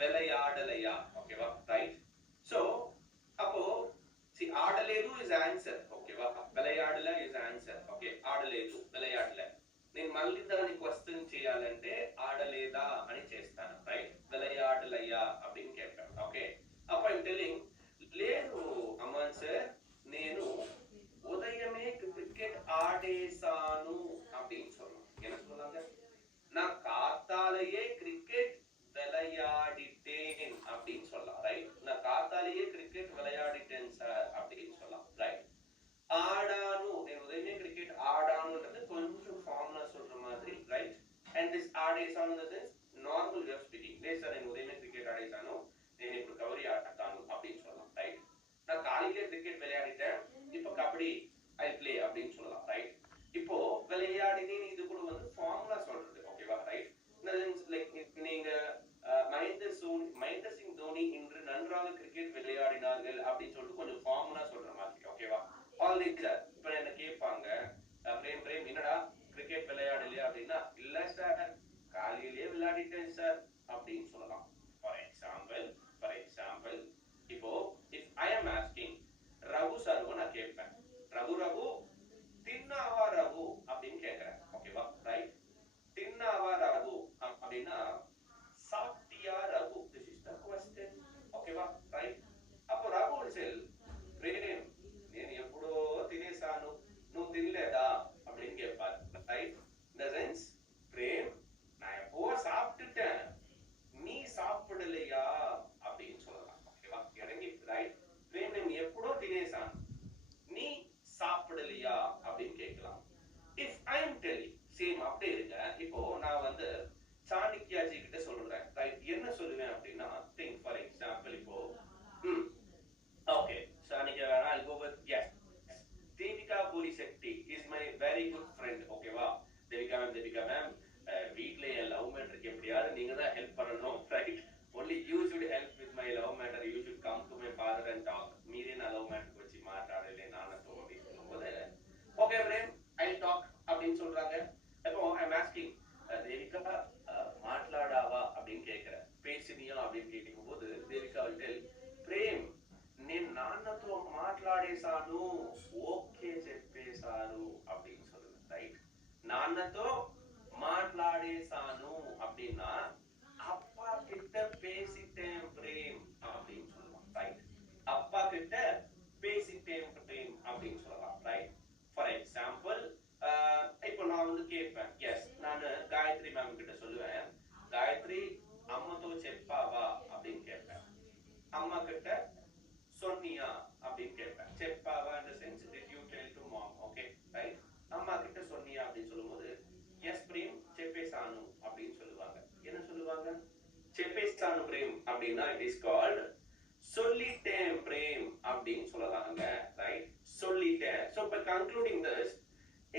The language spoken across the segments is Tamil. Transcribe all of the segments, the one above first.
விளையாடலையா. ஓகேவா, ரைட். சோ அப்போ see ఆడలేదు is answer. ఓకేవా, విளைయాడల is answer. Okay, ఆడలేదు విளைయాడల. నేను మళ్ళీ దాన్ని క్వశ్చన్ చేయాలంటే ఆడలేదా అని చేస్తాను, రైట్. విளைయాడలయ్యా அப்படின்னு கேட்பேன். ఓకే, அப்ப I'm telling లేదు అమన్ సార్, నేను ఉదయమే క్రికెట్ ఆడేశాను அப்படின்னு சொல்லணும். என்ன சொல்லாங்க, நான் காத்தாலேயே கிரிக்கெட் விளையாடிட்டேன் அப்படின்னு சொல்லலாம், ரைட். நான் காத்தாலேயே கிரிக்கெட் விளையாடிட்டேன் சார் அப்படின்னு சொல்லலாம், ரைட். ஆடானு, నేను ఉదయమే క్రికెట్ ఆడానుன்றது కొంచెం ఫార్ములా சொல்ற மாதிரி, రైట్. అండ్ దిస్ ఆడేశాను in the sense normal way of speaking. లేదు సార్, నేను ఉదయమే క్రికెట్ ఆడేశాను, నేను ఇప్పుడు కబడ్డీ ఆడతాను அப்படின்னு சொல்லலாம், ரைட். நான் காலையிலே கிரிக்கெட் விளையாடிட்டேன், இப்போ கபடி ஐ பிளே அப்படின்னு சொல்லலாம், ரைட். இப்போ விளையாடினேன், இது கூட வந்து ஃபார்முலா சொல்றது, ஓகேவா, ரைட். லைக் நீங்க மகேந்திர சிங் தோனி இன்று நன்றாக கிரிக்கெட் விளையாடினார்கள் அப்படின்னு சொல்லிட்டு கொஞ்சம் ஃபார்முலா சொல்ற மாதிரி, ஓகேவா. All right sir. இப்ப என்ன கேட்பாங்க, பிரேம் பிரேம் என்னடா கிரிக்கெட் விளையாடலையா அப்படின்னா, இல்ல சார் காலையிலேயே விளையாடிட்டேன் சார் அப்படின்னு சொல்லலாம். ஃபார் எக்ஸாம்பிள் இப்போ if I am asking Raghu sir நான் கேட்பேன், ரகு ரகு தின்னாவா ரகு அப்படின்னு கேட்கிறேன், ஓகேவா, ரைட். தின்னாவா ரகு அப்படின்னா சாப்பிட்டியா Raghu, this is the question, ఓకేవా, right. அப்போ రகு will ప్రేమ్ నేను ఎప్పుడో తినేసాను, నువ్వు తినలేదా அப்படின்னு கேட்பார், ரைட். இந்த சென்ஸ் பிரேம் நான் எப்போ சாப்பிட்டுட்டேன், நீ சாப்பிடலையா அப்படின்னு சொல்லலாம், ஓகேவா. இறங்கி, ரைட். பிரேம் నేను ఎప్పుడో తినేసాను, நீ சாப்பிடலையா அப்படின்னு கேட்கலாம். If I am telling same அப்படியே இருங்க. இப்போ நான் வந்து சாணக்கியாஜி கிட்ட சொல்றேன், ரைட். என்ன சொல்லுவேன் அப்படின்னா, திங்க் ஃபார் எக்ஸாம்பிள் இப்போ ஓகே சாணிக்கா வேணா, I'll go with yes. Devika Poolisetti is my very good friend, ஓகேவா. தேவிகா மேம் வீட்ல என் லவ் மேட்டருக்கு எப்படியாவது நீங்க தான் ஹெல்ப் பண்ணணும், right. only you should help with my love matter, you should come to my father and talk. மீறே நான் லவ் மேட்டருக்கு வச்சு மாட்டாடலே நானத்தோ அப்படின்னு சொல்லும்போது, ஓகே பிரேம் ஐ டாக் அப்படின்னு சொல்றாங்க. அப்போ ஐ எம் ஆஸ்கிங் தேவிகா మాట్లాడావా அப்படின்னு கேட்கிறேன், பேசினியா அப்படின்னு கேட்கும்போது தேவிகா will tell பிரேம் నేను నాన్నతో మాట్లాడేశాను, ఓకే చెప్పేశారు அப்படின்னு சொல்லுவேன், ரைட். నాన్నతో మాట్లాడేశాను அப்படின்னா அப்பா கிட்ட பேசிட்டேன் பிரேம் அப்படின்னு சொல்லலாம், ரைட். அப்பா கிட்ட பேசிட்டேன் பிரேம் அப்படின்னு சொல்லலாம், ரைட். ஃபார் எக்ஸாம்பிள் இப்போ நான் வந்து கேட்பேன், எஸ் நான் காயத்ரி மேம் கிட்ட சொல்லுவேன், காயத்ரி அம்மతో చెప్పావా அப்படின்னு கேட்பேன். அம்மா கிட்ட சொன்னியா அப்படின்னு கேட்பேன். చెప్పావా in the sense did you tell to mom, okay, right. அம்மா கிட்ட சொன்னியா அப்படின்னு சொல்லும்போது எஸ் பிரேம் చెప్పేశాను அப்படின்னு சொல்லுவாங்க. என்ன சொல்லுவாங்க, చెప్పేశాను பிரேம் அப்படின்னா இட் இஸ் கால்ட் சொல்லிட்டேன் பிரேம் அப்படின்னு சொல்லலாங்க, ரைட். சொல்லிட்டேன். So by concluding this,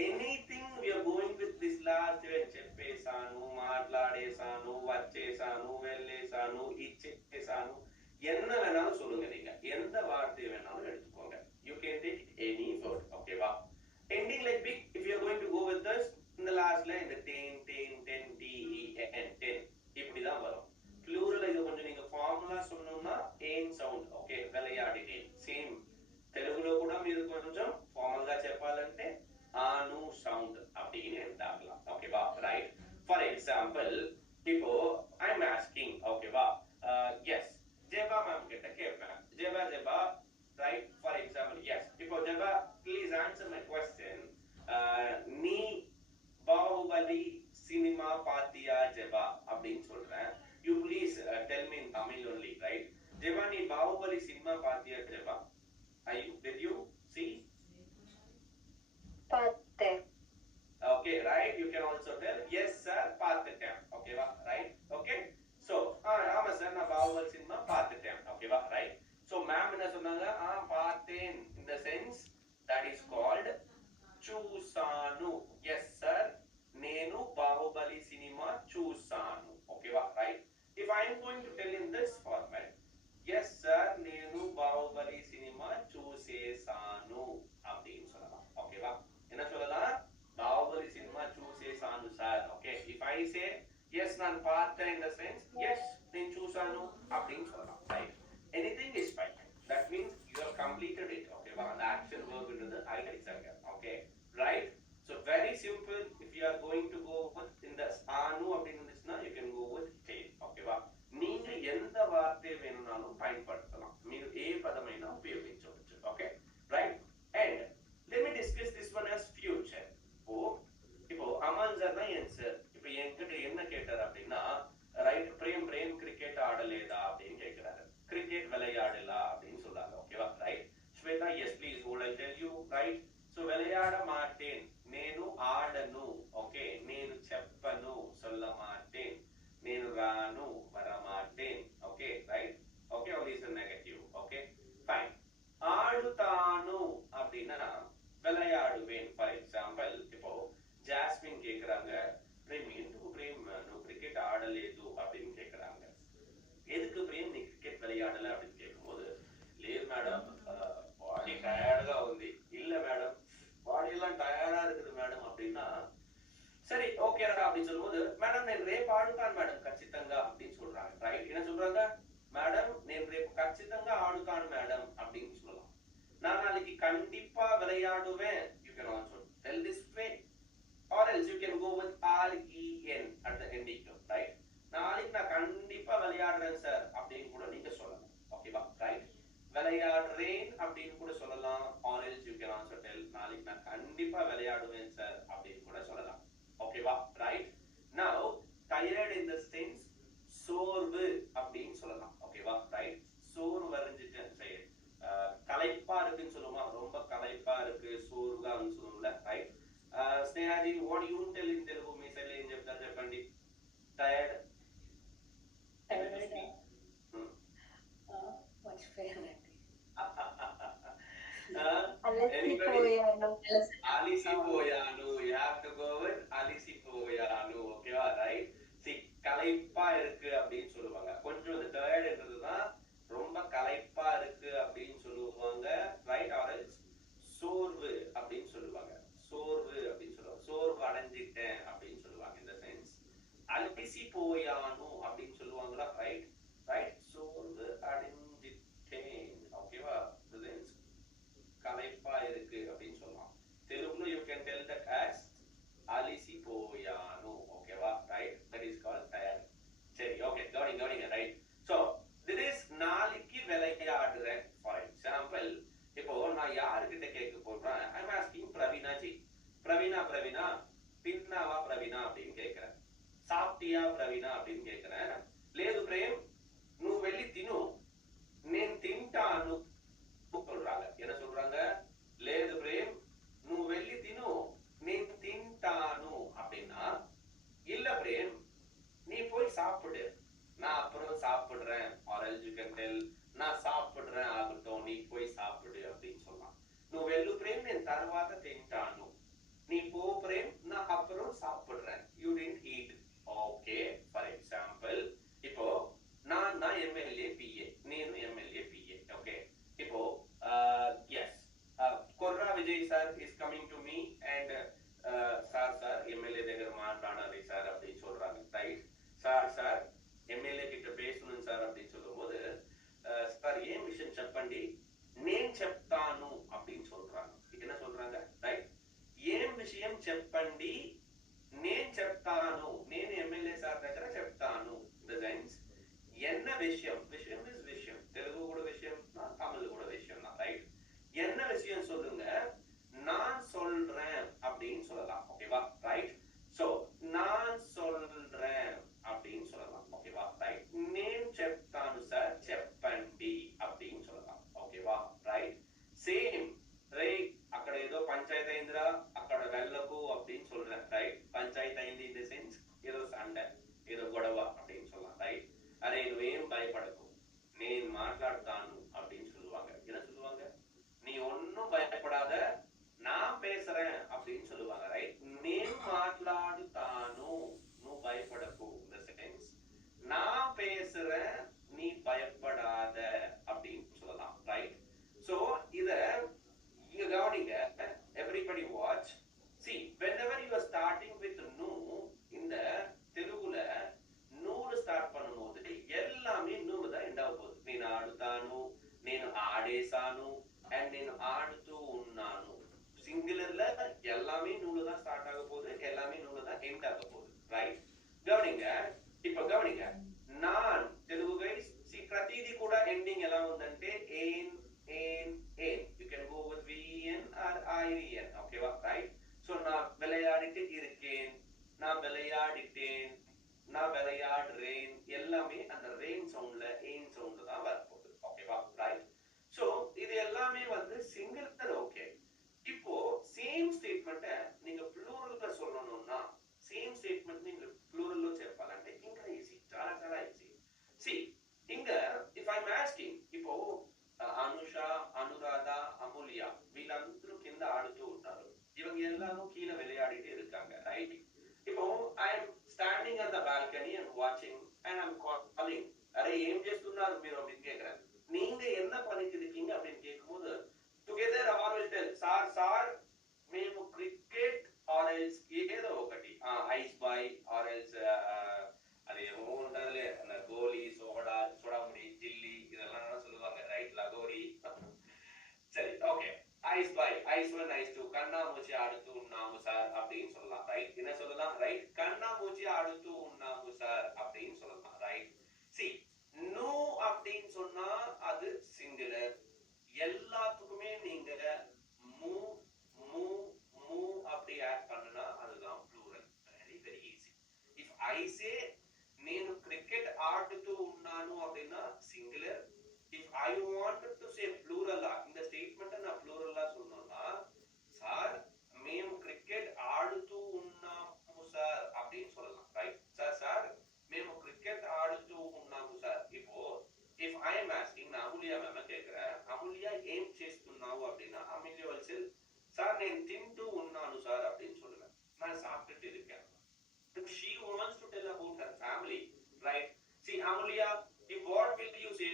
anything we are going with this last event, చెప్పేశాను, మాట్లాడేశాను, వచ్చేశాను, వెళ్ళేశాను, ఇచ్చేశాను, என்ன வேணாலும் சொல்லுங்க, நீங்க எந்த வார்த்தை வேணாலும் எடுத்துக்கோங்க. You can take any word, ஓகேவா. Ending like big, if you are going to go with this, in the last line இந்த 10 ten இப்படிதான் வரும். ப்ளூரல் இது கொஞ்சம் நீங்க ஃபார்முலா சொல்லணும்னா ஏன் సౌండ్, ఓకే, విளைయాడినేన్. సేమ్ తెలుగులో కూడా మీరు కొంచెం ఫార్మల్ గా చెప్పాలంటే ఆను సౌండ్ அப்படின்னு எடுத்தாகலாம், ஓகேவா, ரைட். ஃபார் எக்ஸாம்பிள் இப்போ ஐ எம் ஆஸ்கிங், ஓகேவா, எஸ் ஜெபா மேம் கிட்ட கேட்பேன், Jeba right. For example yes இப்போ Jeba please answer my question, நீ பாகுபலி சினிமா பாத்தியா ஜெபா அப்படின்னு சொல்றேன். You please tell me in Tamil only, right. Jeba நீ பாகுபலி சினிமா பாத்தியா ஜெபா, did you see? பார்த்தேன். Okay, right. You can also tell yes sir பார்த்துட்டேன், ஓகேவா, ரைட். ஓகே, சோ ஆமா சார் நான் பாகுபலி சினிமா பார்த்துட்டேன், ஓகேவா, ரைட். சோ மேம் என்ன சொன்னாங்க, பார்த்தேன் in the sense that is called చూసాను. yes sir నేను బాహుబలి సినిమా చూసాను, ఓకేవా, right. if I am going to tell in this format, yes sir నేను బాహుబలి సినిమా చూసేసాను அப்படின்னு சொல்லலாம், ஓகேவா. என்ன சொல்லலாம், బాహుబలి సినిమా చూసేసాను sir, okay. if I say yes நான் பார்த்தேன் in the sense yes నేను చూసాను, அப்படின்னு சொல்லலாம், right? Anything is fine. That means you have completed it. ஓகேவா? அந்த ஆக்ஷன் வேர்ப்ன்றது ஆயிடுச்சாங்க. Okay, right? So very simple. If you are going to go with இந்த ஆனு அப்படின்னு இருந்துச்சுன்னா யூ கேன் கோ வித் டேல். ஓகேவா? நீங்க எந்த வார்த்தை வேணும்னாலும் பயன்படுத்தலாம். మీరు ఏ పదమైనా ఉపయోగించవచ్చు. Okay, right? And let me discuss this one as future. இப்போ அமான் சார் தான் என் சார். இப்போ என்கிட்ட என்ன கேட்டார் அப்படின்னா, ரைட், பிரேம் பிரேம் கிரிக்கெட் ஆடலேதா அப்படின்னு கேட்கிறாரு. கிரிக்கெட் விளையாடலா அப்படின்னு சொல்றாங்க. ஓகேவா? Right? Shweta, yes please, would I tell you, ரைட்? సో விளையாட மாட்டேன், నేను ఆడను. ఓకే, నేను చెప్పను, சொல்ல மாட்டேன். నేను రాను, வரமாட்டேன். Okay, right? Okay, all is negative. Okay, fine. ஆடுதானு அப்படின்னா விளையாடுவேன். ஃபார் எக்ஸாம்பிள், இப்போ ஜாஸ்மின் கேக்குறாங்க, பிரேம் ఎందుకు பிரேம் నువ్వు கிரிக்கெட் ஆடలేదు அப்படின்னு கேக்குறாங்க. எதுக்கு பிரேம் நீ கிரிக்கெட் விளையாடல அப்படின்னு கேட்கும்போது, లేదు మేడం బాడీ టయర్డ్ గా ఉంది. இல்ல மேடம், బాడీ எல்லாம் டயர்டா இருக்குது மேடம் அப்படின்னா, சரி ஓகேடா அப்படின்னு சொல்லும்போது, மேடம் నేను రేపు ఆడుతాను మేడం ఖచ్చితంగా அப்படின்னு சொல்றாங்க. ரைட்? என்ன சொல்றாங்க? மேடம் నేను రేపు ఖచ్చితంగా ఆడుతాను మేడం அப்படின்னு சொல்லலாம். நான் நாளைக்கு கண்டிப்பா விளையாடுவேன். You can also tell this way, or else you can go with REN at the ending, right? நாளைக்கு நான் கண்டிப்பா விளையாடுறேன் சார் அப்படின்னு கூட நீங்க சொல்லலாம். ஓகேவா? ரைட்? விளையாடுறேன் அப்படின்னு கூட சொல்லலாம். or else you can also tell நாளைக்கு நான் கண்டிப்பா விளையாடுவேன் சார் அப்படின்னு கூட சொல்லலாம். ஓகேவா? Right? now tired in the sense சோர்வு அப்படின்னு சொல்லலாம். ஓகேவா? ரைட்? சோர்வு வரைஞ்சிட்டேன், சரி, களைப்பா இருக்குன்னு சொல்லுமா, ரொம்ப களைப்பா இருக்கு, சோர்வுగా சொல்லுவோம்ல, right? స్నేహాజీ, what you tell in Telugu, me side ఏం చెప్తారు చెప్పండి? Tired అలిసిపోయాను. You have to go with అలిసిపోయాను. ஓகேவா? ரைட்? களைப்பா இருக்கு அப்படின்னு சொல்லுவாங்க. கொஞ்சம் இந்த டயர்டுன்றதுதான் ரொம்ப களைப்பா இருக்கு அப்படின்னு சொல்லுவாங்க, ரைட்? ஆர் எல்ஸ் சோர்வு அப்படின்னு சொல்லுவாங்க. சோர்வு அப்படின்னு சொல்லுவாங்க. சோர்வு அடைஞ்சிட்டேன் அப்படின்னு சொல்லுவாங்க. இந்த சென்ஸ் அலிசிపోయాను அப்படின்னு சொல்லுவாங்களா, ரைட்? ரைட்? சோர்வு அடைஞ்சிட்டேன். ஓகேவா? களைப்பா இருக்கு அப்படின்னு சொல்லலாம். தெலுங்குல you can tell that as அலிசிపోయాను. ஓகேவா? Right? that is called tired. சரி, ஓகே, கவனிங்க, ரைட்? so this is நாளைக்கு விளையாடுறேன். ஃபார் எக்ஸாம்பிள், இப்போ நான் யாருக்கிட்ட கேட்க போறேன், I am asking Praveena ji. Praveena తిన్నావా பிரவீனா அப்படின்னு கேட்கிறேன். சாப்பிட்டியா பிரவீனா அப்படின்னு கேட்கிறேன். లేదు பிரேம், నువ్వు వెళ్ళి తిను, నేను తింటాను சொல்றாங்க. என்ன சொல்றாங்க? లేదు பிரேம், నువ్వు వెళ్ళి తిను, నేను తింటాను அப்படின்னா, இல்ல பிரேம், நீ போய் சாப்பிடு, நான் அப்புறம் சாப்பிடுறேன். or else you can tell, நான் சாப்பிடுறேன் ஆகட்டும், நீ போய் சாப்பிடு அப்படின்னு சொல்லலாம். నువ్వు వెళ్ళు ప్రేమ్, నేను తర్వాత తింటాను. நீ போ பிரேம், நான் அப்புறம் சாப்பிடுறேன். you didn't eat. Okay, for example, இப்போ நான் தான் எம்எல்ஏ பிஏ, నేను எம்எல்ஏ பிஏ. ஓகே, இப்போ yes, Korra Vijay sir is coming to me and sir MLA దగ్గర మాట్లాడాలి సార్ அப்படின்னு சொல்றாங்க, ரைட்? సార్ ఎమ్మెల్యే கிட்ட பேசணும் சார் அப்படின்னு சொல்லும்போது, சார் ఏం విషయం చెప్పండి, నేను చెప్తాను அப்படின்னு சொல்றாங்க. என்ன சொல்றாங்க, ரைట్? ఏం విషయం చెప్పండి, నేను చెప్తాను, నేను ఎమ్మెల్యే సార్ దగ్గర చెప్తాను. ద సెన్స్ என்ன விஷயம், விஷயம் இஸ் விஷயம். தெலுங்கு கூட விஷயம் தான், தமிழ் கூட விஷயம் தான், ரைட்? என்ன விஷயம் சொல்லுங்க, நான் சொல்றேன் அப்படின்னு சொல்லலாம். ஓகேவா? ரைட்? சோ நான் சொல்றேன் அப்படின்னு சொல்லலாம். ஓகேவா? ரைட்? నేను చెప్తాను సార్, చెప్పండి அப்படின்னு சொல்லலாம். ఓకేవా? రైట్? Same, right? అక్కడ ఏదో పంచాయతీ అయిందిరా, అక్కడ వెళ్ళకు அப்படின்னு சொல்றேன், రైట్? పంచాయతీ అయింది ఇన్ ది సెన్స్ ఏదో సండే, ఏదో గొడవ அப்படின்னு சொல்லலாம், రైట్? అరే నువ్వేం భయపడకు, నేను మాట్లాడతాను அப்படின்னு சொல்லுவாங்க. என்ன சொல்லுவாங்க? நீ ஒன்னும் பயப்படாத, நான் பேசுறேன் அப்படின்னு சொல்லுவாங்க, ரைட்? నేను మాట్లాడుతాను, నువ్వు భయపడకు. இந்த சென்ஸ் நான் பேசுறேன், நீ பயப்படாத அப்படின்னு சொல்லலாம், ரைட்? சோ இத இங்க கவனிங்க, everybody watch. see, whenever you are starting with nu, இந்த தெலுங்குல நூறு ஸ்டார்ட் பண்ணும்போது எல்லாமே நூறு தான் எண்ட் నేను ఆడేశాను అండ్ నేను ఆడుతూ ఉన్నాను. சிங்குலர்ல எல்லாமே நூலு தான் ஸ்டார்ட் ஆக போகுது, எல்லாமே நூலு தான் எண்ட் ஆக போகுது. ரைட்? கவனிங்க. இப்ப கவனிங்க. நான் తెలుగు గైస్ సి ప్రతిది కూడా ఎండింగ్ ఎలా ఉందంటే ఏన్ ఏన్ ఏన్. యూ కెన్ గో విత్ విఎన్ ఆర్ ఐవిఎన్. ఓకేవా? రైట్? సో நான் விளையாடிட்டு இருக்கேன், நான் விளையாடிட்டேன், நான் விளையாடுறேன், எல்லாமே அந்த ரெயின் சவுண்ட்ல ஏன் சவுண்ட்ல தான் வரப்போகுது. ஓகேவா? ரைட்? சோ இது எல்லாமே வந்து சிங்குலர். ஓகே. இப்போ సేమ్ స్టేట్మెంట్ நீங்க ప్లూరల్ சொல்லணும்னா సేమ్ స్టేట్మెంట్ நீங்க ప్లూరల్ లో చెప్పాలంటే ఇంకా ఈజీ, చాలా చాలా ఈజీ. సి ఇంక ఇఫ్ ఐఎమ్ ఆస్కింగ్, இப்போ అనుష, అనురాధ, అమూల్య వీళ్ళందరూ కింద ఆడుతూ ఉంటారు. இவங்க எல்லாரும் கீழே விளையாடிட்டு இருக்காங்க. ரைட்? இப்போ I'm standing on the balcony and watching and I'm calling. అరే ఏం చేస్తున్నారు మీరు அப்படின்னு கேக்குறேன். நீங்க என்ன பண்ணிட்டு இருக்கீங்க அப்படின்னு கேட்கும்போது together all will tell sir sir మేము క్రికెట్ ఆర్ ఎల్స్ ఏదో ఒకటి ఐస్ బాయ్ ఆర్ ఎల్స్ அது ఏమో ఉంటదిలే, அந்த గోలీ, సోడా, సోడాముడి, జిల్లి இதெல்லாம் சொல்லுவாங்க. ரைட்? లగోరి. சரி, okay. Ice boy, ice 1, ice 2, కన్నామూచి ఆడుతూ ఉన్నాము సార్ அப்படின்னு சொல்லலாம். ரைட்? என்ன சொல்லலாம்? ரைட்? కన్నామూచి ఆడుతూ ఉన్నాము సార్ அப்படின்னு சொல்லலாம். ரைட்? சி நோ அப்படின்னு சொன்னா அது சிங்குலர். எல்லாத்துக்குமே நீங்க மூ மூ மூ அப்படி ஆட் பண்ணனா அதுதான் plural. Very very easy. If I say నేను క్రికెట్ ఆడుతూ ఉన్నాను அப்படின்னா singular. If I wanted to say plural, இந்த ஸ்டேட்மென்ட் நான் ப்ளூரலா சொல்லணும்னா சார் మేము క్రికెట్ ఆడుతూ ఉన్నాము సార్ அப்படின்னு சொல்லலாம். ரைட்? சார் சார் మేము క్రికెట్ ఆడుతూ ఉన్నాము సార్. இப்போ ఇఫ్ ఐ am asking, நான் அமுல்யா மேம் கேக்குறேன், அமுல்யா ఏం చేస్తున్నావు அப்படின்னா அமுல்யா will say சார் నేను తింటూ ఉన్నాను సార్ அப்படின்னு சொல்லுவேன். நான் சாப்பிட்டுட்டு இருக்கேன். If she wants to tell about her family, right? See, Amulya, if what will you say?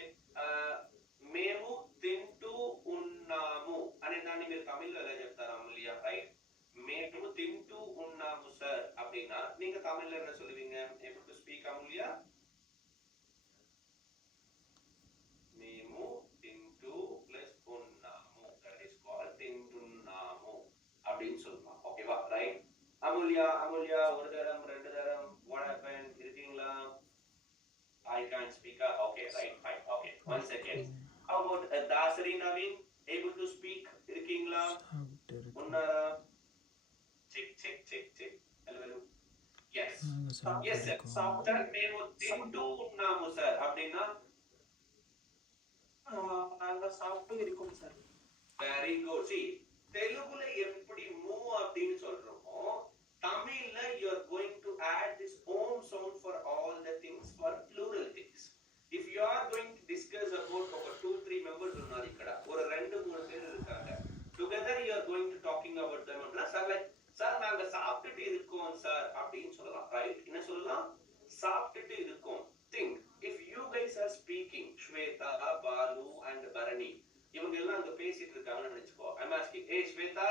మేము తింటూ ఉన్నాము అనే దాన్ని మీరు తమిళ్లో ఎలా చెప్తారు అమూల్య? రైట్? మేము తింటూ ఉన్నాము సార్ அப்படின்னா நீங்க தமிழ்ல என்ன சொல்லுவீங்க? able to speak అమూల్య? మేము తింటూ ప్లస్ ఉన్నాము, that is called తింటున్నాము அப்படின்னு சொல்லலாம். ஓகேவா? ரைட்? அமுல்யா, அமுல்யா ஒரு தரம் ரெண்டு தரம் what happened? இருக்கீங்களா? I can't speak. Okay, right, fine. Okay, 1 second. How about Dasari Naveen? Able to speak? இருக்கீங்களா? உன்னாரா? Check, check, check, check. Hello, hello. Yes. Yes, sir. Sir, మేము తింటూ ఉన్నాము సార్ அப்படின்னா நாங்க சாப்பிட்டு இருக்கோம் சார். Very good. சி தெலுங்குல எப்படி மூ அப்படின்னு சொல்றோமோ தமிழ்ல you are going to add this om sound for all the things, for plural things. If you are going to discuss about over 2-3 members ఉన్నారు ఇక్కడ, ஒரு 2-3 பேர் இருக்காங்க, together you are going to talking about them அப்படின்னா சார் லைக் சார் நாங்க சாப்பிட்டுட்டு இருக்கோம் சார் அப்படின்னு சொல்லலாம். ரைட்? என்ன சொல்லலாம்? சாப்பிட்டுட்டு இருக்கோம். think if you guys are speaking, Shweta, Balu and Bharani, இவங்க எல்லாம் அங்க பேசிட்டு இருக்காங்கன்னு நினைச்சுக்கோ. I'm asking, hey Shweta,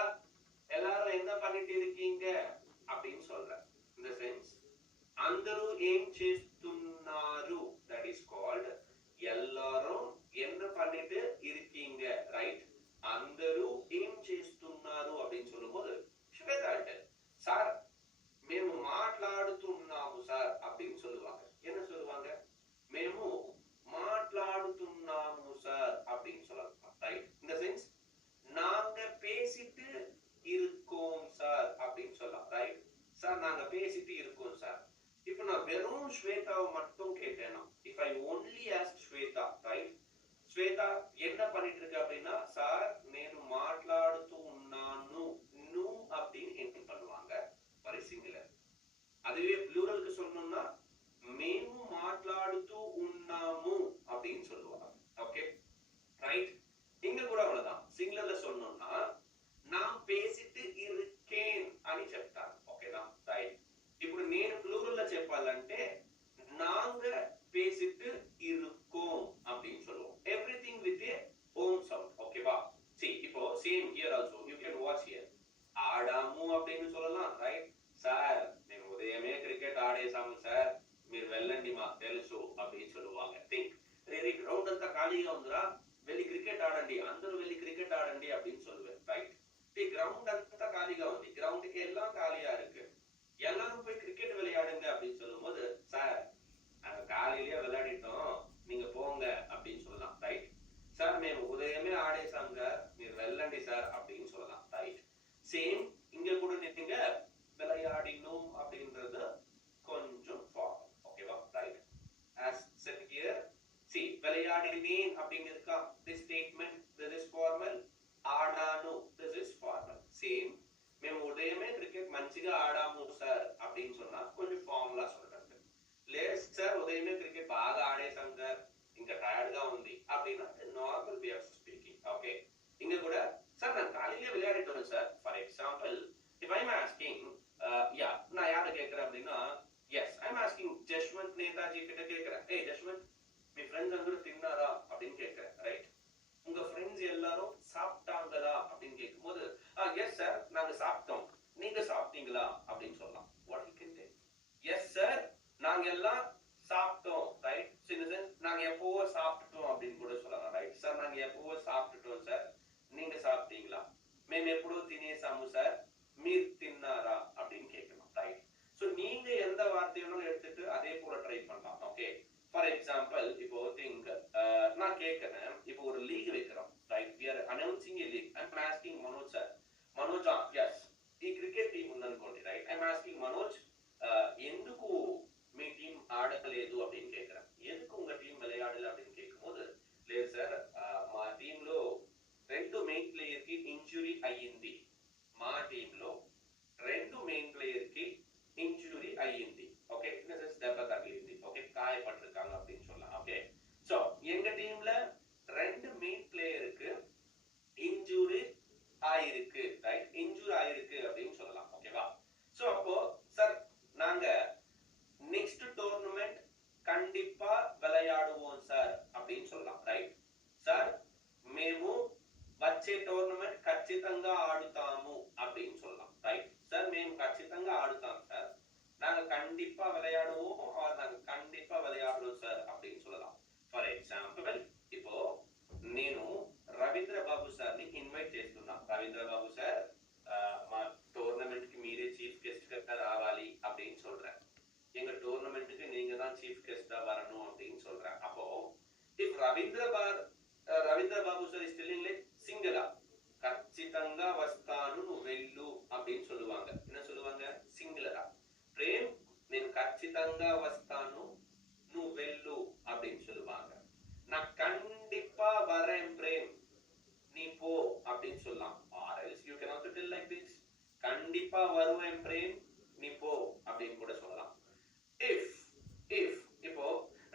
எல்லாரும் என்ன பண்ணிட்டு இருக்கீங்க அப்படின்னு சொல்றேன். In the sense, అందరూ ఏం చేస్తున్నారు, that is called எல்லாரும் என்ன பண்ணிட்டு இருக்கீங்க. ரைட்? అందరూ ఏం చేస్తున్నారు அப்படின்னு சொல்லும்போது శ్వేత అంటే సార్ మేము మాట్లాడుతున్నాము సార్ அப்படின்னு சொல்லுவாங்க. என்ன சொல்லுவாங்க? మేము మాట్లాడుతున్నాము సార్ அப்படின்னு சொல்லலாம். ரைட்? இந்த சென்ஸ் நாங்க பேசிட்டு இருக்கோம் சார் அப்படின்னு சொல்லலாம். ரைட்? சார் நாங்க பேசிட்டு இருக்கோம் சார். இப்போ நான் வெறும் ஸ்வேதாவை மட்டும் கேட்டேன்னா, if I only ask Shweta, right? Shweta என்ன பண்ணிட்டு இருக்க அப்படின்னா சார் నేను మాట్లాడుతూ ఉన్నాను ను அப்படின்னு என்ட்ரி பண்ணுவாங்க. Very singular. அதுவே ப்ளூரலுக்கு சொல்லணும்னா మేము మాట్లాడుతూ ఉన్నాము அப்படின்னு சொல்லுவாங்க. ஓகே? ரைட்? இங்க கூட அவ்வளவுதான். சிங்குலர்ல சொல்லணும்னா நான் பேசிட்டு இருக்கேன் అని చెప్తాను. ఓకేనా? రైట్? ఇప్పుడు నేను ప్లూరల్లో చెప్పాలంటే నాంగ பேசிட்டு இருக்கோம் அப்படின்னு சொல்லுவோம். Everything with a own sound. ஓகேவா? see இப்போ same here also you can watch here. ఆడాము அப்படின்னு சொல்லலாம். రైట్? సార్ మేము ఉదయమే క్రికెట్ ఆడేసాము సార్, మీరు వెళ్ళండి మాకు తెలుసు அப்படின்னு சொல்லுவாங்க. think రే గ్రౌండ్ అంతా ఖాళీగా ఉందిరా, వెళ్ళి క్రికెట్ ఆడండి, అందరూ వెళ్ళి క్రికెట్ ఆడండి அப்படின்னு சொல்லுவேன், ரைட்? கிரவுண்ட் అంతా ఖాళీగా ఉంది, கிரவுண்ட் எல்லாம் காலியா இருக்கு, எல்லாரும் போய் கிரிக்கெட் விளையாடுங்க அப்படின்னு சொல்லும்போது, சார் நாங்க காலையிலேயே விளையாடிட்டோம், நீங்க போங்க அப்படின்னு சொல்லலாம், రైట్? సార్ మేము ఉదయమే ఆడేసాం సార్, మీరు వెళ్ళండి సార్ அப்படின்னு சொல்லலாம், రైట్? சேம் இங்க கூட நீங்க விளையாடினோம் அப்படின்றது கொஞ்சம் ஃபார்மல், ஓகேவா, right? as said here, see விளையாடினேன் அப்படிங்கிறதுக்கா this statement, this is formal. ఆడాను, this is formal. సేమ్ మేము ఉదయమే క్రికెట్ మంచిగా ఆడాము సార్ அப்படின்னு சொன்னா கொஞ்சம் ஃபார்முலா சொல்றது. లేదు సార్ ఉదయమే క్రికెట్ బాగా ఆడేసాం సార్, ఇంకా టైర్డ్ గా ఉంది அப்படின்னா normal way of speaking, okay? இங்க கூட சார் நான் காலையிலே விளையாடிட்டோம் sir, for example if I'm asking yeah நான் யாரை கேட்கிறேன் அப்படின்னா, yes I'm asking Jashwanth Netaji கிட்ட கேட்கிறேன், ஏய் ஜஷ்வந்த் మీ ఫ్రెండ్స్ అందరూ తిన్నారా அப்படின்னு கேட்கிறேன், ரைட்? உங்க ஃப்ரெண்ட்ஸ் எல்லாரும் சாப்பிட்டாங்களா அப்படின்னு கேட்கும்போது, எஸ் சார் நாங்க சாப்பிட்டோம், நீங்க சாப்பிட்டீங்களா அப்படின்னு சொல்லலாம். What you can take, yes sir நாங்க எல்லாம் சாப்பிட்டோம், ரைட்? நாங்க எப்பவோ சாப்பிட்டோம் அப்படின்னு கூட சொல்லலாம், ரைட்? சார் நாங்க எப்பவோ சாப்பிட்டுட்டோம் சார், நீங்க சாப்பிட்டீங்களா? మేము ఎప్పుడో తినేసాము సార్, మీరు తిన్నారా அப்படின்னு கேட்கலாம், ரைட்? சோ நீங்க எந்த வார்த்தையும் எடுத்துட்டு அதே போல ட்ரை பண்ணலாம், ஓகே? ஃபார் எக்ஸாம்பிள் இப்போ திங்க் நான் கேட்கிறேன், இப்போ ஒரு லீக் வைக்கிறோம், right? we are announcing a league. I'm asking Manoj sir, மனோஜா எస్ ఈ క్రికెట్ టీం ఉందనుకోండి, రైట్? I'm asking మనోజ్ ఎందుకు మీ టీం ఆడలేదు அப்படின்னு கேட்கிறேன். ఎందుకు உங்க టీం விளையாடல அப்படின்னு கேட்கும்போது, లేదు సార్ మా టీంలో 2 మెయిన్ ప్లేయర్ కి ఇంజురీ అయ్యింది, మా టీంలో 2 మెయిన్ ప్లేయర్ కి ఇంజురీ అయ్యింది, ఓకే? దెబ్బ తగిలింది, ఓకే? காயப்பட்டிருக்காங்க அப்படின்னு சொல்லலாம், ஓகே? சோ எங்க டீம்ல 2 மெயின் பிளேயருக்கு இன்ஜூரி ஆயிருக்கு, ரைட்? இன்ஜூரி ஆயிருக்கு அப்படின்னு சொல்லலாம், ஓகேவா? சோ அப்போ சார் நாங்க நெக்ஸ்ட் டோர்னமெண்ட் கண்டிப்பா விளையாடுவோம் சார் அப்படின்னு சொல்லலாம், రైట్? సార్ మేము వచ్చే టోర్నమెంట్ ఖచ్చితంగా ఆడుతాము அப்படின்னு சொல்லலாம், రైట్? சார் మేము ఖచ్చితంగా ఆడుతాం సార్, நாங்க கண்டிப்பா விளையாடுவோம் ஆர் நாங்க கண்டிப்பா விளையாடுறோம் சார் அப்படின்னு சொல்லலாம். ఫర్ ఎగ్జాంపుల్ இப்போ నేను రవీంద్ర బాబు సార్ ని ఇన్వైట్ చేస్తున్నా, రవీంద్ర బాబు సార్ మా టోర్నమెంట్ కి మీరే చీఫ్ గెస్ట్ గా రావాలి அப்படின்னு சொல்றேன், எங்க டோர்னமெண்ட்டுக்கு நீங்க தான் சீஃப் கெஸ்டா வரணும் அப்படின்னு சொல்றேன். அப்போ if Ravindra Babu sir is telling like single ఖచ్చితంగా వస్తాను నువ్వు వెళ్ళు அப்படின்னு சொல்லுவாங்க, என்ன சொல்லுவாங்க? సింగులరా. ప్రేమ్ నేను ఖచ్చితంగా వస్తాను నువ్వు వెళ్ళు அப்படின்னு சொல்லுவாங்க. நான் கண்டிப்பா வரேன் பிரேம் நீ போ அப்படின்னு சொல்லலாம். or else you can also tell like this, கண்டிப்பா வருவேன் பிரேம் நீ போ அப்படின்னு கூட சொல்லலாம். if இப்போ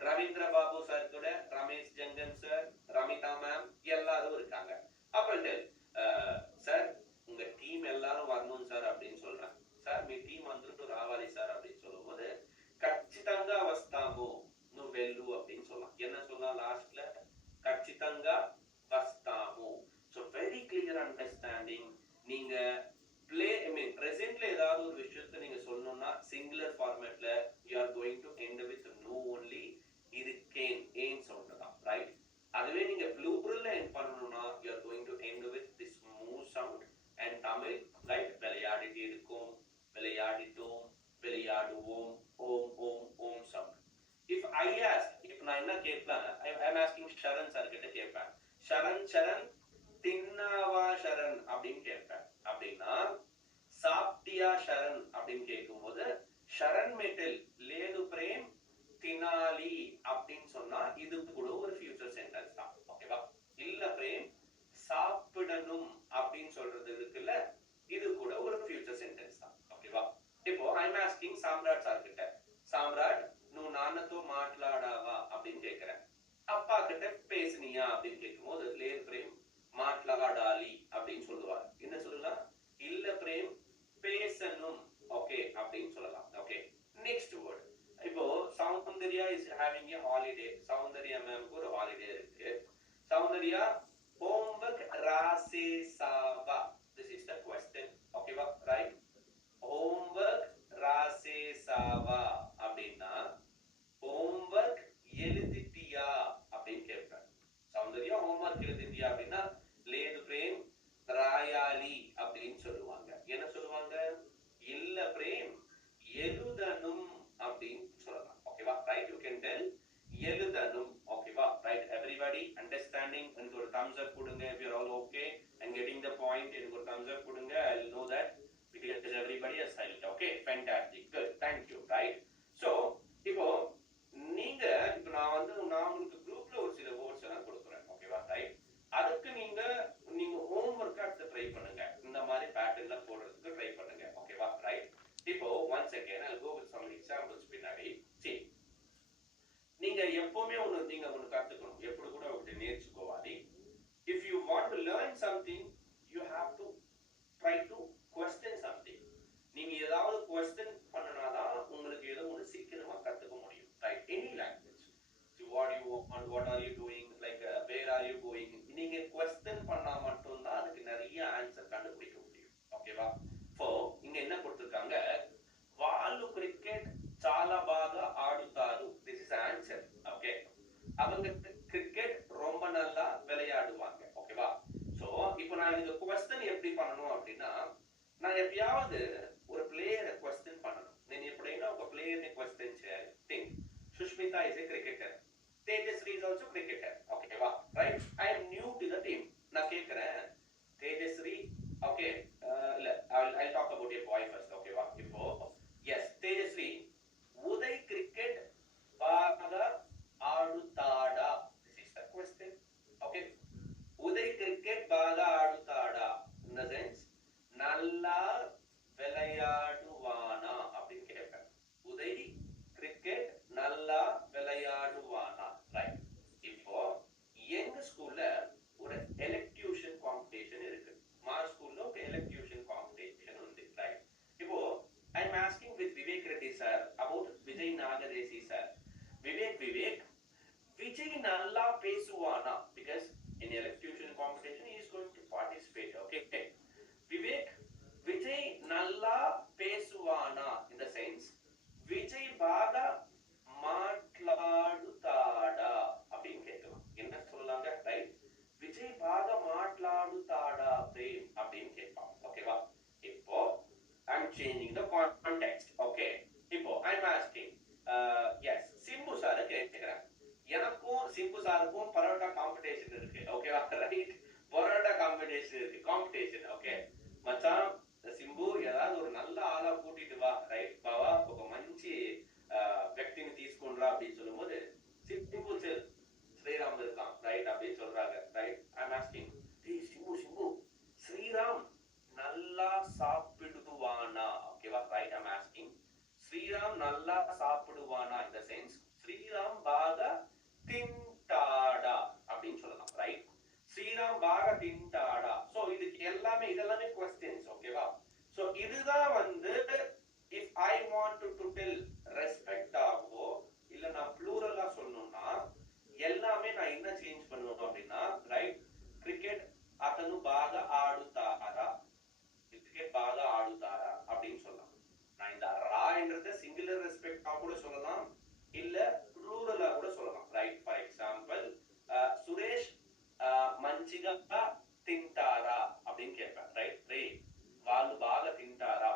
ரவீந்திர பாபு சார் கூட ரமேஷ் ஜங்கன் சார், ரமிதா மேம் எல்லாரும் இருக்காங்க. அப்ப சார் உங்க டீம் எல்லாரும் வரணும் சார் அப்படின்னு சொல்றேன். సార్ మీ టీం అందరూ రావాలి సార్ அப்படின்னு சொல்லும்போது ఖచ్చితంగా వస్తాము నువ్వు వెళ్ళు அப்படின்னு சொல்லலாம். என்ன சொல்லலாம் லாஸ்ட்ல? ఖచ్చితంగా వస్తాము. So very clear understanding. நீங்க presentல ஏதாவது ஒரு விஷயத்தை நீங்க சொல்லணும்னா சிங்குலர் ஃபார்மேட்ல you are going to end with no only, இது கேன் ஏன் சவுண்ட் தான், ரைட்? அதுவே நீங்க ப்ளூரல்ல எண்ட் பண்ணனும்னா you are going to end with this move sound and Tamil, right? விளையாடிட்டு இருக்கோம், விளையாடிட்டோம், விளையாடுவோம், ஓம் ஓம் ஓம் sound. if I ask, if நான் என்ன கேட்பேன், I am asking Sharan sir கிட்ட கேட்பேன், ஷரண் தின்னாவா ஷரண் அப்படின்னு கேட்பேன். அப்படின்னா சாப்பிட்டியா ஷரண் அப்படின்னு கேட்கும்போது ஷரண் மெட்டல் லேது பிரேம் தினாலி அப்படின்னு சொன்னா இது கூட ஒரு ஃபியூச்சர் சென்டென்ஸ் தான், ஓகேவா? இல்ல பிரேம் சாப்பிடணும் அப்படின்னு சொல்றது இருக்குல்ல, இது கூட ஒரு ஃபியூச்சர் சென்டென்ஸ் தான், ஓகேவா? இப்போ I am asking Samrat sir கிட்ட, சாம்ராட் నువ్వు నాన్నతో మాట్లాడావా அப்படின்னு கேட்கிறேன். அப்பா கிட்ட பேசுனியா அப்படின்னு கேட்கும்போது లేదు பிரேம் మాట్లాడాలి அப்படின்னு சொல்லுவார். என்ன சொல்லலாம்? இல்ல பிரேம் பேசணும், ஓகே அப்படின்னு சொல்லலாம், ஓகே? நெக்ஸ்ட் வேர்ட், இப்போ Soundarya is having a holiday. Soundarya மேம்க்கு ஒரு ஹாலிடே இருக்கு. சௌந்தர்யா homework ராசேசாவா, this is the question, ஓகேவா? ரைட்? homework ராசேசாவா அப்படின்னா homework எழுதிட்டியா அப்படின்னு கேட்பேன். சௌந்தர்யா ஹோம்ஒர்க் எழுதிட்டியா அப்படின்னா லேது பிரேம் ராயாலி அப்படின்னு சொல்லுவாங்க. என்ன சொல்லுவாங்க? இல்ல பிரேம் எழுதணும் அப்படின்னு சொல்லலாம். ஓகேவா? ரைட், யூ கேன் டெல் எழுதணும். ஓகேவா? Right, everybody understanding? எனக்கு ஒரு thumbs up கொடுங்க if you're all okay and getting the point. எனக்கு ஒரு thumbs up கொடுங்க. I'll know that because everybody is silent. Okay, fantastic, good, thank you. Right, so இப்போ நீங்க இப்போ நான் உங்களுக்கு குரூப்ல ஒரு சில வேர்ட்ஸ் எல்லாம் கொடுக்குறேன். ஓகேவா? ரைட், அதுக்கு நீங்க ஹோம்ஒர்க் எடுத்து ட்ரை பண்ணுங்க. இந்த மாதிரி பேட்டர்ன்ல போடுறதுக்கு ட்ரை பண்ணுங்க. ஓகேவா? ரைட், இப்போ once again I'll go with some examples பின்னாடி. see, நீங்க எப்பவுமே நீங்க ஒன்னு கத்துக்கணும். எப்படி கூட ఒకటి నేర్చుకోవాలి. if you want to learn something you have to try to question something. நீங்க ஏதாவது question பண்ணனாதான் உங்களுக்கு ஏதோ ஒன்னு சீக்கிரமா கத்துக்க முடியும். right, any language. so what you want, what are you doing, like where are you going, நீங்க question பண்ணா மட்டும் தான் அதுக்கு நிறைய ஆன்சர் கண்டுபிடிக்க முடியும். ஓகேவா? so இங்க என்ன கொடுத்திருக்காங்க? వాళ్ళు క్రికెట్ చాలా బాగా ఆడుతారు. this is answer. okay, அவங்க கிரிக்கெட் ரொம்ப நல்லா விளையாடுவாங்க. ஓகேவா? சோ இப்போ நான் இந்த क्वेश्चन எப்படி பண்ணனும் அப்படினா, நான் எப்பயாவது ஒரு பிளேயரை क्वेश्चन பண்ணனும். నేను ఎప్పుడైనా ఒక ప్లేయర్ ని क्वेश्चन చేయాలి. think Sushmita is a cricketer, Tejasri is also cricketer. ఓకేవా? Right, I am new to the team. நான் கேக்குறேன் Tejasri, okay, I'll talk about a boy first. ஓகேவா? இப்போ yes, Tejasri, உதய் கிரிக்கெட் బాగా ఆడుతాడా? this is the question. okay, Uday cricket బాగా ఆడుతాడా in the sense நல்லா விளையாடுவானா அப்படின்னு கேட்பேன். உதய் கிரிக்கெட் நல்லா விளையாடுவானா? ரைட், இப்போ எங்க ஸ்கூல்ல ஒரு எலக்டியூஷன் காம்படிஷன் இருக்கு. மா ஸ்கூல்ல ஒரு எலக்டியூஷன் காம்படிஷன் உண்டு. ரைட், இப்போ I am asking with Vivek Reddy sir about Vijay Nagadesi sir. Vivek, Vijay nalla pesuvana? Because in electrocution competition he is going to participate. Okay, Vivek, Vijay nalla pesuvana in the sense Vijay baga maatladutada அப்படினு கேட்கலாம். என்ன சொல்லலாங்க? Right, Vijay baga maatladutada prem அப்படினு கேட்பாங்க. ஓகேவா? இப்போ I'm changing the context. okay, இப்போ I'm asking yes, Simbu sir கேக்குறேன். எனக்கும் சிம்பு சாருக்கும் பரோட்டா காம்படிஷன் இருக்கு. ஓகேவா? ரைட், பரோட்டா காம்படிஷன் இருக்கு. காம்படிஷன். ஓகே మచాన్, సింబు ఏదాది ஒரு நல்ல ஆளா கூட்டிட்டு வா. ரைட், బావా ఒక మంచి వ్యక్తిని తీసుకొనిరా அப்படின்னு சொல்லும்போது சிம்பு ஸ்ரீராம் இருக்கான். ரைட் அப்படின்னு சொல்றாங்க. ரைட், I'm asking, டேய் சிம்பு, ஸ்ரீராம் நல்லா சாப்பிடுவானா? ஓகேவா? ரைட், I'm asking, ஸ்ரீராம் நல்லா சாப்பிடுவானா in the sense ஸ்ரீராம் బాగా తింటాడా அப்படின்னு சொல்லலாம். ரைட், ஸ்ரீராம் బాగా తింటాడా. சோ இதுக்கு இதெல்லாமே क्वेश्चंस. ஓகேவா? சோ இதுதான் if I want to tell respect ஆகவோ இல்ல நான் ப்ளூரலா சொல்லணும்னா எல்லாமே நான் என்ன சேஞ்ச் பண்ணுவேன் அப்படின்னா, ரைட், கிரிக்கெட் అతను బాగా ఆడుతారా, கிரிக்கெட் బాగా ఆడుతారా அப்படின்னு சொல்லலாம். நான் இந்த ரா என்றத சிங்குலர் ரெஸ்பெக்ட் கூட சொல்லலாம், இல்ல ப்ளூரலா கூட சொல்லலாம். ரைட், ஃபார் எக்ஸாம்பிள் சுரேஷ் మంచిగా తింటారా அப்படின்னு கேட்பேன். ரைட், వాళ్ళు బాగా తింటారా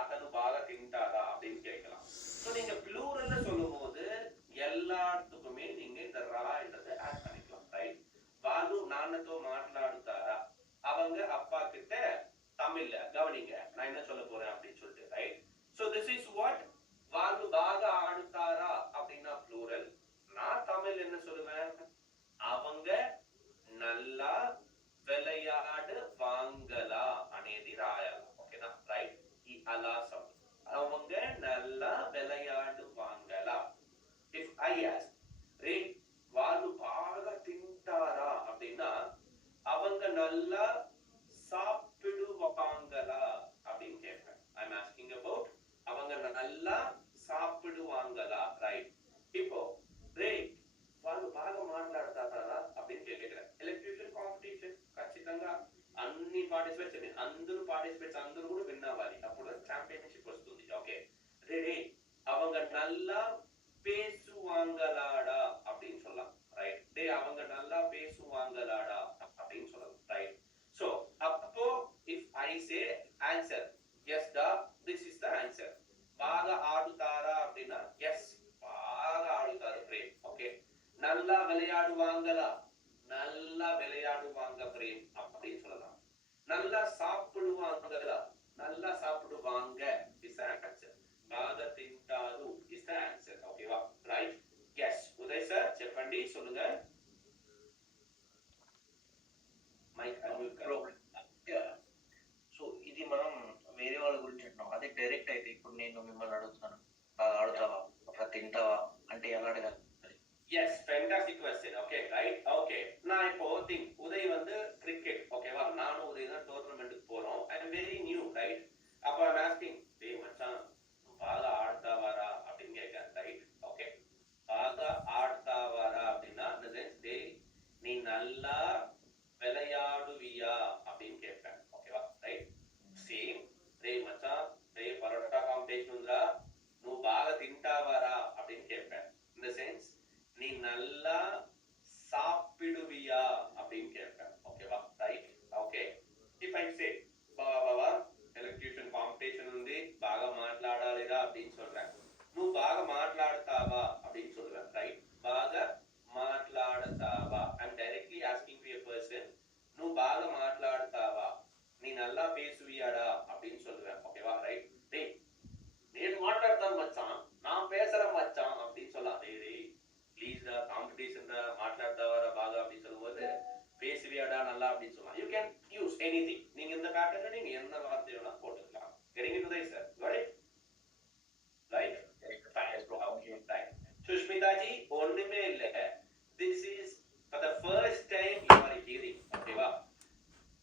అతను బాగా తింటారా அப்படின்னு கேட்கலாம். சோ நீங்க ப்ளூரல்ல சொல்லும்போது எல்லாத்துக்குமே நீங்க இந்த ரா என்றதை ஆட் பண்ணிக்கலாம். ரைட், వాళ్ళు నాన్నతో మాట్లాడుతారా, அவங்க அப்பா கிட்ட தமிழ்ல கவனிங்க நான் என்ன சொல்ல போறேன் அப்படின்னு சொல்லிட்டு. Right, so this is what వాళ్ళు బాగా ఆడుతారా அப்படின்னா ப்ளூரல். நான் தமிழ் என்ன சொல்லுவேன்? அவங்க நல்லா விளையாடுவாங்களா అనేది రాయాలి. ఓకేనా? రైట్, ఈ అలా సౌండ్ அவங்க நல்லா விளையாடுவாங்களா. ఇఫ్ ఐ ఆస్క్, రే వాళ్ళు బాగా తింటారా அப்படின்னா அவங்க நல்லா சாப்பிடுவாங்களா அப்படின்னு கேட்பேன். ஐ எம் ஆஸ்கிங் அபவுட் அவங்க நல்லா சாப்பிடுவாங்களா. ரைட், இப்போ రే వాళ్ళు బాగా మాట్లాడతారా அப்படின்னு கேட்கிறேன். ఎలక్ట్యూషన్ కాంపిటీషన్ ఖచ్చితంగా అన్ని పార్టిసిపేట్స్ అందరూ కూడా విన్ అవ్వాలి. అప్పుడు ఛాంపియన్షిప్ వస్తుంది. ఓకే, రే அவங்க நல்லா பேசுவாங்களாடா அப்படின்னு சொல்லலாம். ரைட், அவங்க நல்லா பேசுவாங்களா நல்லா விளையாடுவாங்களா, நல்லா விளையாடுவாங்க பிரேம் அப்படின்னு சொல்லலாம். நல்லா சாப்பிடுவாங்களா, நல்லா சாப்பிடுவாங்க is the answer. బాగా తింటారు is the answer. ஓகேவா? ரைட். எஸ் உதய் சார் చెప్పండి சொல்லுங்க. మైక్ అన్మ్యూట్ బ్రో కరో. సో ఇది మనం వేరే వాళ్ళ గురించి అంటున్నాం. అదే డైరెక్ట్ అయితే ఇప్పుడు నేను మిమ్మల్ని అడుగుతాను, బాగా ఆడుతావా, అట్లా తింటావా అంటే ఎలా అడగాలి? Yes fantastic question. Okay right. Okay நான் இப்போ திங்க் உதய் வந்து கிரிக்கெட் ஓகேவா, நானும் உதய் தான் டோர்னமெண்ட்டுக்கு போறோம். ஐ அம் வெரி நியூ ரைட். அப்போ ஐ அம் ஆஸ்கிங் டேய் மச்சான் బాగా ఆడతావారా அப்படின்னு கேட்கறேன். ரைட். ஓகே బాగా ఆడతావారా அப்படின்னா இந்த சென்ஸ் டேய் நீ நல்லா விளையாடுவியா அப்படின்னு கேட்பேன். ஓகேவா? ரைட். సేమ్ டேய் மச்சான் டேய் பரோட்டா కాంపిటీషన్ ఉందా, నువ్వు బాగా తింటావారా அப்படின்னு கேட்பேன். இந்த சென்ஸ் நீ நல்லா சாப்பிடுவியா அப்படின்னு கேட்பேன். ஓகேவா? ரைట్. ఓకే ఇఫ్ ఐ సే బావా ఎలక్ట్యూషన్ కాంపిటీషన్ ఉంది బాగా మాట్లాడాలిరా அப்படின்னு சொல்றேன். నువ్వు బాగా మాట్లాడతావా அப்படின்னு சொல்லுவேன். రైట్. బాగా మాట్లాడతావా I'm directly asking to a person. నువ్వు బాగా మాట్లాడతావా, நீ நல்லா பேசுவியாடா அப்படின்னு சொல்லுவேன். ஓகேவா? ரைட். டேய் నేను మాట్లాడతాను మచ్చాన్, நான் பேசுறேன் மச்சான் அப்படின்னு சொல்லலாம். டேய் ப்ளீஸ் டா காம்படிஷன் டா மாట్లాడతావారా బాగా அப்படின்னு சொல்லும்போது பேசுவியாடா நல்லா அப்படின்னு சொல்லலாம். You can use anything. நீங்க இந்த பேட்டர்ன்ல நீங்க என்ன வார்த்தை வேணா போட்டுக்கலாம். getting into this sir, got it? Right. Fine bro. Okay right. Sushmita G ஒண்ணுமே இல்ல, this is for the first time you are hearing. ஓகேவா?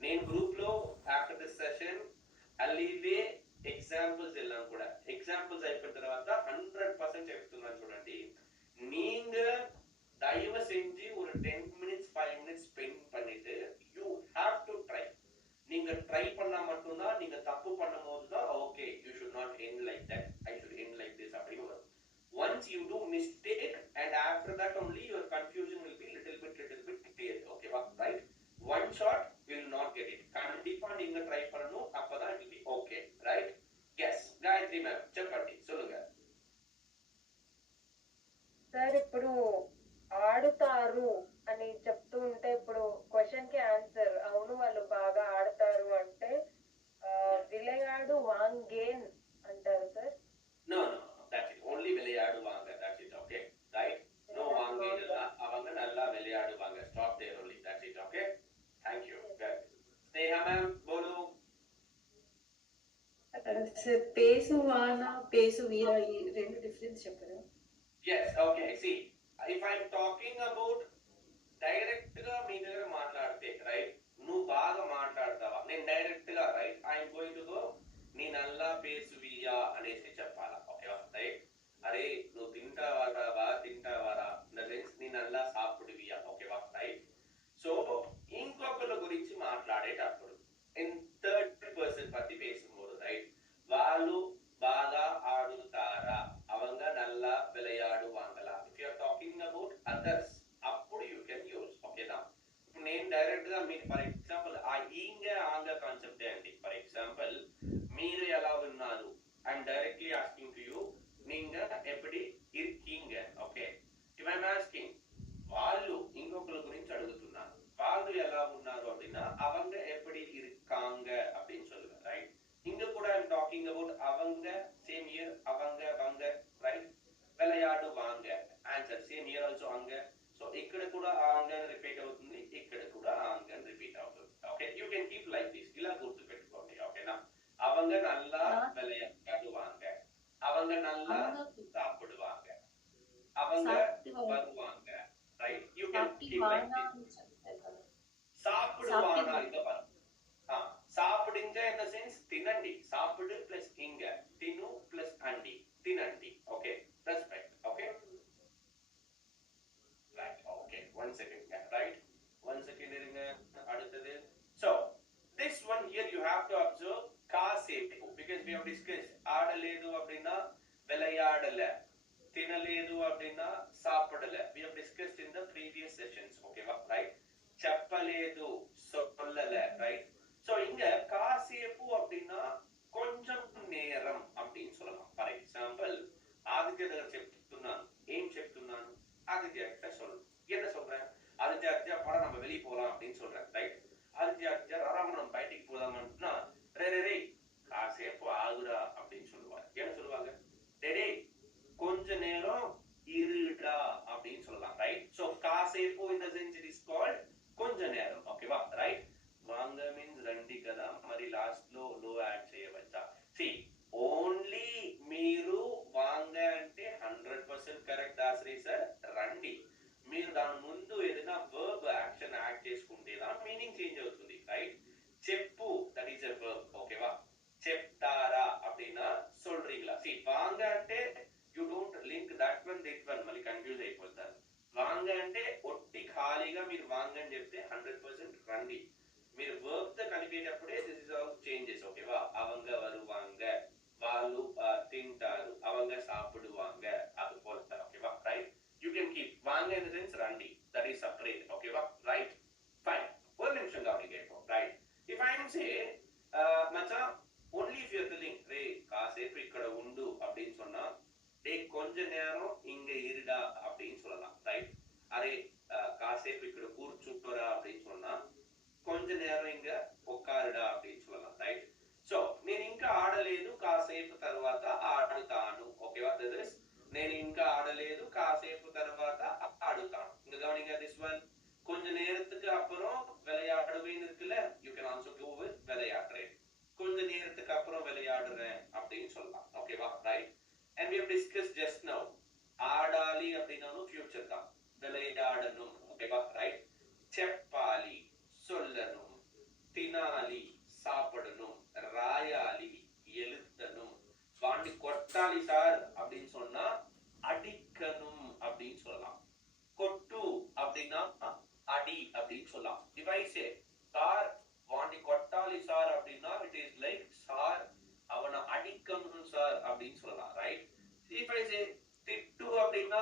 నేను గ్రూప్ లో ఆఫ్టర్ దిస్ సెషన్ అల్లీవే ఎగ్జాంపుల్స్ ఎல்லாம் కూడా ఎగ్జాంపుల్స్ అయిపోయిన తర్వాత 100% చెప్తున్నాను చూడండి. நீங்க தயவு செஞ்சு ஒரு 10 minutes 5 minutes ஸ்பெண்ட் பண்ணிட்டு you have to try. நீங்க ட்ரை பண்ணா மட்டும்தான், நீங்க தப்பு பண்ணும்போது தான் okay you should not end like that, I should end like this அப்படின்னு வரும். once you do mistake and after that only your confusion will be little bit clear. ஓகேவா? Right. one shot will not get it. கண்டிப்பா நீங்க ட்ரை பண்ணணும், அப்பதான் it will be okay. Right. yes Gayatri ma'am చెప్పండి சொல்லுங்க. సార్ ఇప్పుడు ఆడుతారు అని చెప్తూ ఉంటే ఇప్పుడు క్వశ్చన్ కి ఆన్సర్ అవును వాళ్ళు బాగా ఆడతారు అంటే విளையாடு வாங்கேன் అంటారు sir? no no that's it, only விளையாடுவாங்க, that's it. okay right. no வாங்கேன் இல்ல, அவங்க நல்லா விளையாடுவாங்க. stop there only, that's it. okay thank you. Sneha ma'am போலு. సార్ పేసువానా పేసువియా ఈ రెండు డిఫరెన్స్ చెప్పరా? yes okay see if I'm talking about direct గా మీ దగ్గర మాట్లాడితే రైట్, నువ్వు బాగా మాట్లాడతావా, నేను డైరెక్ట్ గా right I'm going to go నీ నల్లా పేసువియా అనేసి చెప్పాలా. ఓకేవా? రైట్. అరే నువ్వు తింటావారా, బాగా తింటావారా ఇన్ ద సెన్స్ నీ నల్లా సాப்பிடுவியா. ఓకేవా? రైట్. సో ఇంకొకళ్ళ గురించి మాట్లాడేటప్పుడు ఇన్ థర్డ్ పర్సన్ పத்தி பேசும்போது రైట్, వాళ్ళు బాగా ఆడుతారా, அவங்க நல்லா விளையாடுவாங்களா. if you are talking about others అప్పుడు you can use. ఓకేనా? ఇప్పుడు నేను డైరెక్ట్ గా మీకు ఫర్ ఎగ్జాంపుల్ ఆ ఈంగ ఆంగ కాన్సెప్ట్ అండి. ఫర్ ఎగ్జాంపుల్ మీరు ఎలా ఉన్నారు, I'm directly asking to you நீங்க எப்படி இருக்கீங்க. ఓకే if I'm asking వాళ్ళు ఇంకొకరి గురించి అడుగుతున్నాను, వాళ్ళు ఎలా ఉన్నారు அப்படின்னா அவங்க எப்படி இருக்காங்க அப்படின்னு சொல்லுவேன். ரைட். இங்க கூட ஐఎమ్ టాకింగ్ అబౌట్ அவங்க, సేమ్ హియర్ அவங்க அவங்க రైట్. విளையாடுவாங்க ఆన్సర్ సేమ్ హియర్ ఆల్సో అంగ. సో ఇక్కడ కూడా ఆంగ అని రిపీట్ అవుతుంది, ఇక్కడ కూడా ఆంగ అని రిపీట్ అవుతుంది. Okay you can keep like this, ఇలా గుర్తు పెట్టుకోండి. ఓకేనా? அவங்க நல்லா விளையாடுவாங்க, அவங்க நல்லா சாப்பிடுவாங்க, அவங்க வருவாங்க. Right. You can keep like this. சாப்பிடுவானா இங்க பாருங்க. சாப்பிடுங்க in the sense తినండి. సాపిడు ప్లస్ ఇంగ, తిను ప్లస్ అండి, తినండి. Okay respect. Okay right. Okay 1 second right. 1 second இருங்க. அடுத்தது so this one here you have to observe కాసేపు because we have discussed ఆడలేదు அப்படினா விளையாடல, తినలేదు அப்படினா సాப்பிடல. we have discussed in the previous sessions. ఓకేవా? రైట్. చెప్పలేదు சொல்லல. రైట్. సో இங்க కాసేపు அப்படினா కొంచెం నేరం அப்படின்னு சொல்லலாம். ఫర్ ఎగ్జాంపుల్ ఆదిత్య దగ్గర చెప్తున్నాను, ఏం చెప్తున్నాను, ఆదిత్య చెప్పు. మీరు వాంగని చెప్తే 100% రండి. మీరు వర్బ్ తో కలిపేటప్పుడే దిస్ ఇస్ ఆల్ చేంజెస్. ఓకేవా? அவங்க வருவாங்க, వాళ్ళు తింటారు, அவங்க சாப்பிடுவாங்க, அது போல. ஓகேவா? ரைட். யூ கேன் கீப் வாங்க in the sense రండి. That is separate. ஓகேவா? ரைட். ஃபைன். ஒரு நிமிஷம் கவனிங்க இப்போ. Right. If I am say மச்சான் only if you are telling ரே காசேப்பு ఇక్కడ உண்டு அப்படின்னு சொன்னா டேய் கொஞ்ச நேரம் இங்க இருடா அப்படின்னு சொல்லலாம். ரைட். அரே కాసేపు ఇక్కడ కూర్చుంటోరా அப்படின்னு சொன்னா కొంచె నేరం ఇంకా ఒక్కారుడా அப்படின்னு சொல்லலாம். రైట్. సో నేను ఇంకా ఆడలేదు, కాసేపు తర్వాత ఆడుతాను. ఓకేవా? దిస్ నేను ఇంకా ఆడలేదు, కాసేపు తర్వాత ఆడుతాను. இங்க கவனிங்க திஸ் ஒன். கொஞ்ச நேரத்துக்கு அப்புறம் விளையாடுவேன் இருக்குல்ல, you can also go with விளையாடுறேன். கொஞ்ச நேரத்துக்கு அப்புறம் விளையாடுறேன் அப்படின்னு சொல்லலாம். ஓகேவா? Right. and we have discussed just now ஆடாலி அப்படினாலும் ஃபியூச்சர் தான், விளையாடணும். ஓகேவா? ரைட். చెప్పాలి சொல்லணும், తినాలి சாப்பிடணும், ராயாலி எழுதணும், வாண்டி கொட்டாலி சார் அப்படின்னு சொன்னா அடிக்கணும் அப்படின்னு சொல்லலாம். கொட்டு அப்படின்னா அடி அப்படின்னு சொல்லலாம். if I say சார் வாண்டி கொட்டாலி சார் அப்படின்னா இட் இஸ் லைக் சார் அவனை அடிக்கணும் சார் அப்படின்னு சொல்லலாம். ரைட். if I say திட்டு அப்படின்னா